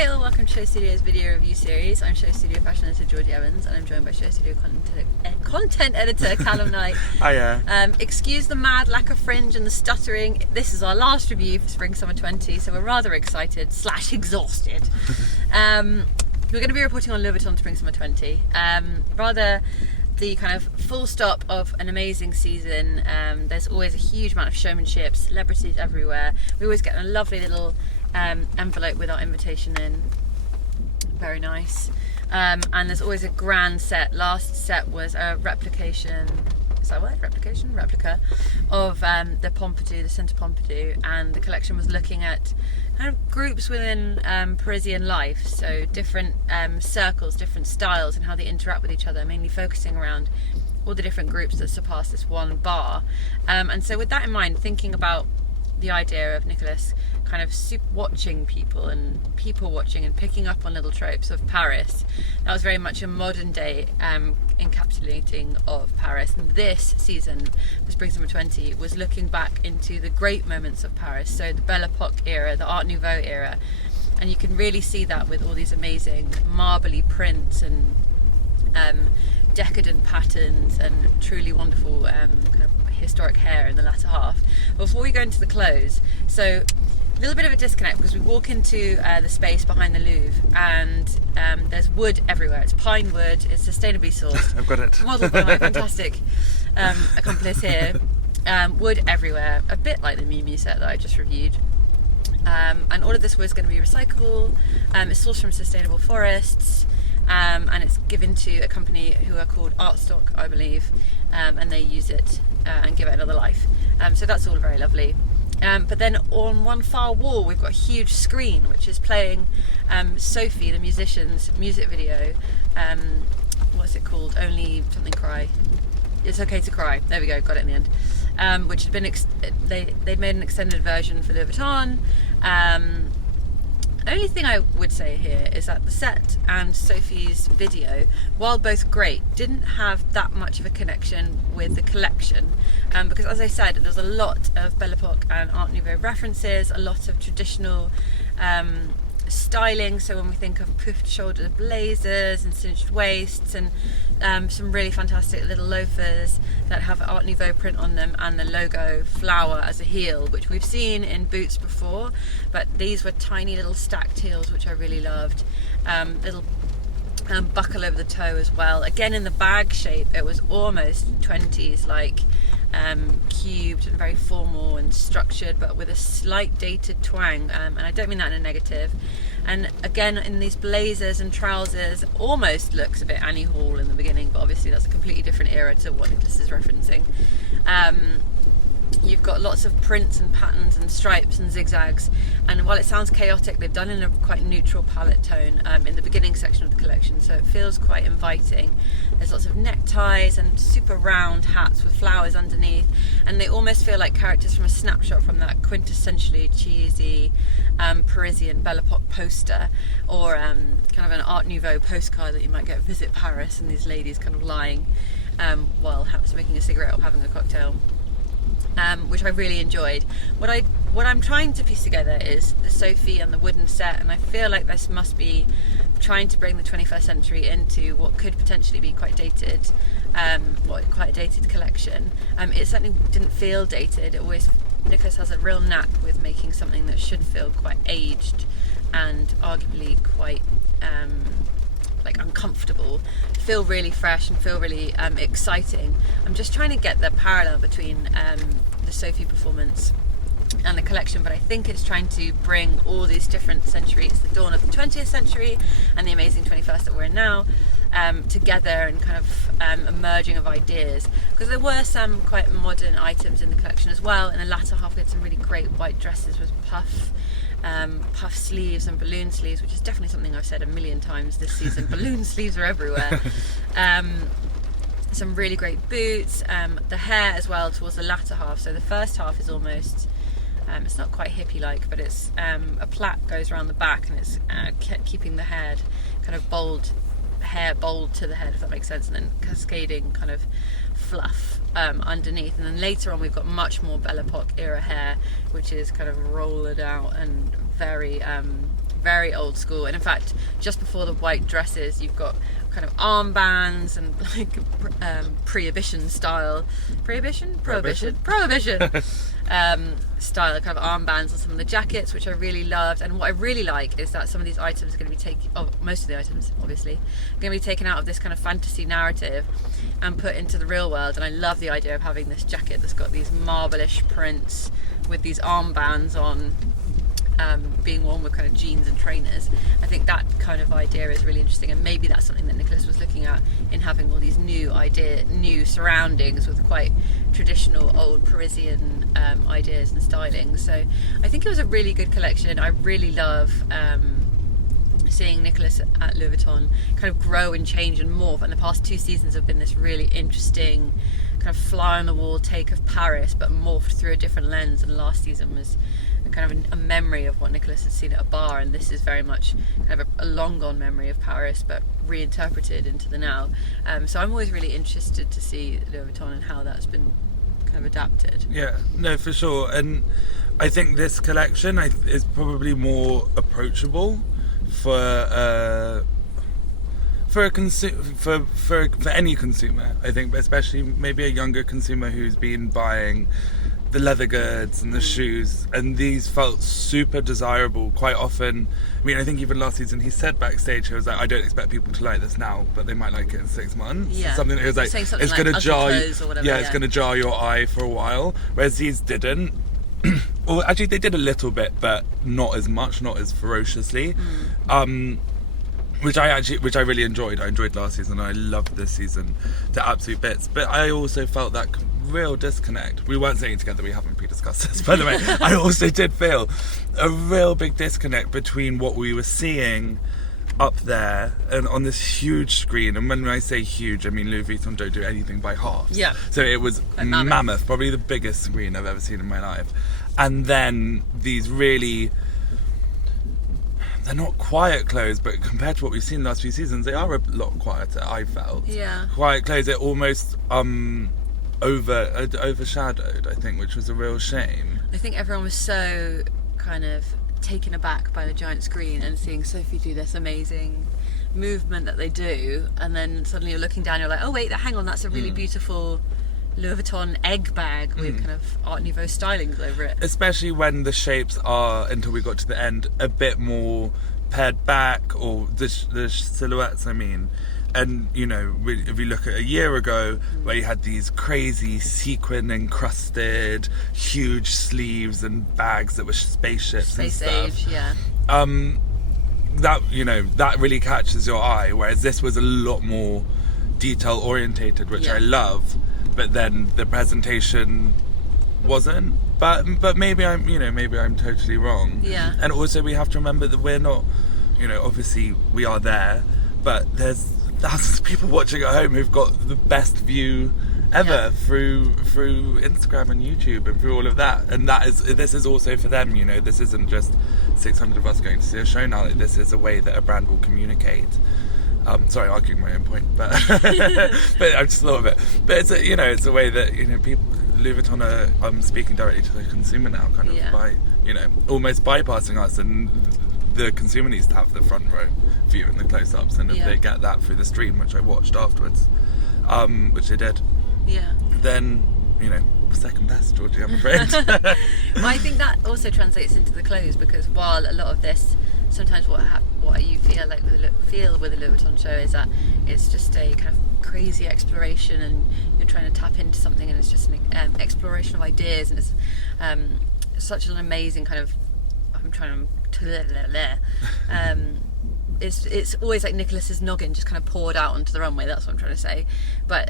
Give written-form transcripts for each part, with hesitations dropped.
Hi all, welcome to Show Studio's video review series. I'm Show Studio fashion editor Georgina Evans, and I'm joined by Show Studio content editor Calum Knight. Hiya. Excuse the mad lack of fringe and the stuttering. This is our last review for Spring Summer 20, so we're rather excited / exhausted. We're going to be reporting on Louis Vuitton Spring Summer 20. Rather the kind of full stop of an amazing season. There's always a huge amount of showmanship, celebrities everywhere. We always get a lovely little envelope with our invitation in. Very nice. And there's always a grand set. Last set was a replication. Is that what? Replica of the Pompidou, the Centre Pompidou, and the collection was looking at kind of groups within Parisian life, so different circles, different styles, and how they interact with each other, mainly focusing around all the different groups that surpass this one bar. And so with that in mind, thinking about the idea of Nicolas kind of watching people and people watching and picking up on little tropes of Paris, that was very much a modern day encapsulating of Paris. And this season, the Spring Summer 20, was looking back into the great moments of Paris, so the Belle Époque era, the Art Nouveau era, and you can really see that with all these amazing marbly prints and decadent patterns and truly wonderful kind of historic hair in the latter half. Before we go into the clothes, so a little bit of a disconnect because we walk into the space behind the Louvre and there's wood everywhere. It's pine wood, it's sustainably sourced. I've got it. Modelled by my fantastic accomplice here. Wood everywhere, a bit like the Miu Miu set that I just reviewed. And all of this wood is going to be recyclable. It's sourced from sustainable forests. And it's given to a company who are called Artstock, I believe, and they use it and give it another life. So that's all very lovely. But then on one far wall we've got a huge screen which is playing Sophie, the musician's music video. What's it called? Only something cry. It's okay to cry. There we go, got it in the end. Which had been they'd made an extended version for Louis Vuitton. Only thing I would say here is that the set and Sophie's video, while both great, didn't have that much of a connection with the collection, because as I said, there's a lot of Belle Époque and Art Nouveau references, a lot of traditional styling, so when we think of puffed shoulder blazers and cinched waists and some really fantastic little loafers that have Art Nouveau print on them and the logo flower as a heel, which we've seen in boots before, but these were tiny little stacked heels which I really loved. Little buckle over the toe as well, again in the bag shape. It was almost 20s, like cubed and very formal and structured, but with a slight dated twang, and I don't mean that in a negative. And again, in these blazers and trousers, almost looks a bit Annie Hall in the beginning, but obviously that's a completely different era to what Nicolas is referencing. You've got lots of prints and patterns and stripes and zigzags, and while it sounds chaotic, they've done it in a quite neutral palette tone in the beginning section of the collection, so it feels quite inviting. There's lots of neckties and super round hats with flowers underneath, and they almost feel like characters from a snapshot from that quintessentially cheesy Parisian Belle Époque poster, or kind of an Art Nouveau postcard that you might get at Visit Paris, and these ladies kind of lying while smoking a cigarette or having a cocktail. Which I really enjoyed. What I'm trying to piece together is the Sophie and the wooden set, and I feel like this must be trying to bring the 21st century into what could potentially be quite dated, quite a dated collection. It certainly didn't feel dated. Nicolas has a real knack with making something that should feel quite aged and arguably quite like uncomfortable, feel really fresh and feel really exciting. I'm just trying to get the parallel between the Sophie performance and the collection, but I think it's trying to bring all these different centuries, the dawn of the 20th century and the amazing 21st that we're in now, together, and kind of a merging of ideas, because there were some quite modern items in the collection as well. In the latter half we had some really great white dresses with puff sleeves and balloon sleeves, which is definitely something I've said a million times this season. Balloon sleeves are everywhere. Some really great boots, the hair as well towards the latter half. So the first half is almost it's not quite hippie like, but it's a plait goes around the back, and it's keeping the head kind of bold to the head, if that makes sense, and then cascading kind of fluff underneath. And then later on we've got much more Belle Époque era hair, which is kind of rolled out and very very old school. And in fact, just before the white dresses, you've got kind of armbands and like prohibition style style kind of armbands on some of the jackets, which I really loved. And what I really like is that some of these items are going to be most of the items obviously are going to be taken out of this kind of fantasy narrative and put into the real world. And I love the idea of having this jacket that's got these marble-ish prints with these armbands on, being worn with kind of jeans and trainers. I think that kind of idea is really interesting, and maybe that's something that Nicholas was looking at in having all these new surroundings with quite traditional old Parisian ideas and styling. So I think it was a really good collection. I really love seeing Nicholas at Louis Vuitton kind of grow and change and morph, and the past 2 seasons have been this really interesting kind of fly on the wall take of Paris, but morphed through a different lens. And last season was kind of a memory of what Nicholas had seen at a bar, and this is very much kind of a long gone memory of Paris but reinterpreted into the now. So I'm always really interested to see Louis Vuitton and how that's been kind of adapted. Yeah, no, for sure. And I think this collection is probably more approachable for any consumer. I think, especially maybe a younger consumer who's been buying the leather goods and the shoes, and these felt super desirable quite often. I mean, I think even last season he said backstage, he was like, I don't expect people to like this now, but they might like it in 6 months. Yeah. Something that he was like, it's like going to jar you, whatever, it's going to jar your eye for a while, whereas these didn't. Or actually they did a little bit, but not as much, not as ferociously. Which I really enjoyed. I enjoyed last season, and I loved this season to absolute bits. But I also felt that real disconnect. We weren't saying it together, we haven't pre-discussed this, by the way. I also did feel a real big disconnect between what we were seeing up there and on this huge screen. And when I say huge, I mean Louis Vuitton don't do anything by halves. Yeah. So it was mammoth, probably the biggest screen I've ever seen in my life. And then these really... they're not quiet clothes, but compared to what we've seen the last few seasons, they are a lot quieter, I felt. Yeah. Quiet clothes, they're almost overshadowed, I think, which was a real shame. I think everyone was so kind of taken aback by the giant screen and seeing Sophie do this amazing movement that they do, and then suddenly you're looking down, you're like, oh wait, hang on, that's a really beautiful Louis Vuitton egg bag with kind of Art Nouveau stylings over it. Especially when the shapes are, until we got to the end, a bit more pared back, or the silhouettes, I mean. And, you know, if you look at a year ago, where you had these crazy sequin encrusted, huge sleeves and bags that were spaceships and stuff. Space age, yeah. That, you know, that really catches your eye, whereas this was a lot more detail orientated, which I love. But then the presentation wasn't. But maybe I'm totally wrong. Yeah. And also we have to remember that we're not, you know, obviously we are there, but there's thousands of people watching at home who've got the best view ever through Instagram and YouTube and through all of that. And this is also for them, you know. This isn't just 600 of us going to see a show now. Like, this is a way that a brand will communicate. Sorry, arguing my own point, but but I just thought of it. But it's a way that, you know, people, Louis Vuitton are speaking directly to the consumer now, kind of by, you know, almost bypassing us, and the consumer needs to have the front row view and the close-ups, and if they get that through the stream, which I watched afterwards, which they did, then, you know, second best, Georgie, I'm afraid. Well, I think that also translates into the clothes, because while a lot of this, sometimes what you feel like with a Louis Vuitton show is that it's just a kind of crazy exploration, and you're trying to tap into something, and it's just an exploration of ideas, and it's such an amazing kind of, it's always like Nicholas's noggin just kind of poured out onto the runway. That's what I'm trying to say. But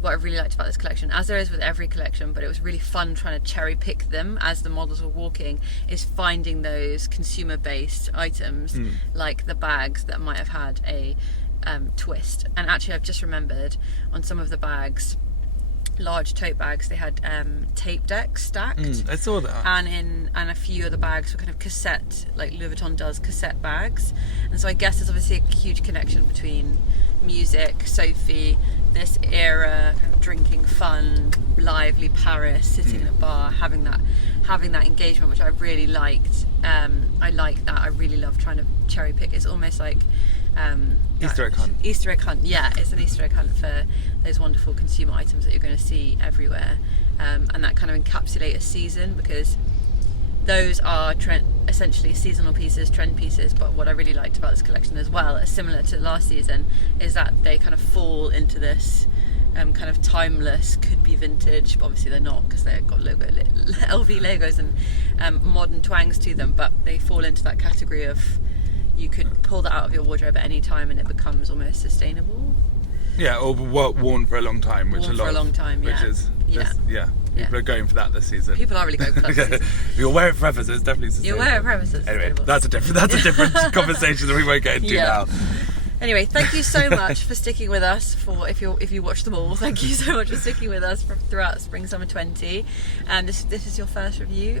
what I really liked about this collection, as there is with every collection, but it was really fun trying to cherry pick them as the models were walking, is finding those consumer based items like the bags that might have had a twist. And actually I've just remembered, on some of the bags large tote bags. They had tape decks stacked. I saw that. And a few other bags were kind of cassette, like Louis Vuitton does cassette bags. And so I guess there's obviously a huge connection between music, Sophie, this era, kind of drinking, fun, lively Paris, sitting in a bar, having that engagement, which I really liked. I like that. I really love trying to cherry pick. It's almost like Easter egg hunt. Easter egg hunt, yeah. It's an Easter egg hunt for those wonderful consumer items that you're going to see everywhere, and that kind of encapsulate a season, because those are essentially seasonal pieces, trend pieces. But what I really liked about this collection as well, similar to last season, is that they kind of fall into this kind of timeless, could be vintage, but obviously they're not, because they've got LV logos and modern twangs to them, but they fall into that category of, you could pull that out of your wardrobe at any time and it becomes almost sustainable. Yeah, or worn for a long time, which Worn for a long time, yeah. Which is, people are going for that this season. People are really going for that this season. You'll wear it forever, so it's definitely sustainable. You'll wear it forever, so it's anyway, sustainable. that's a different conversation that we won't get into now. Anyway, thank you so much for sticking with us. If you watch them all, thank you so much for sticking with us throughout Spring Summer 20. This is your first review.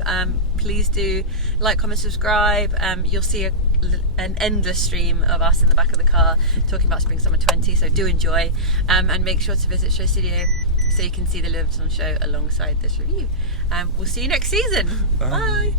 Please do like, comment, subscribe. You'll see an endless stream of us in the back of the car talking about Spring Summer 20. So do enjoy, and make sure to visit Show Studio so you can see the Louis Vuitton show alongside this review. We'll see you next season. Bye.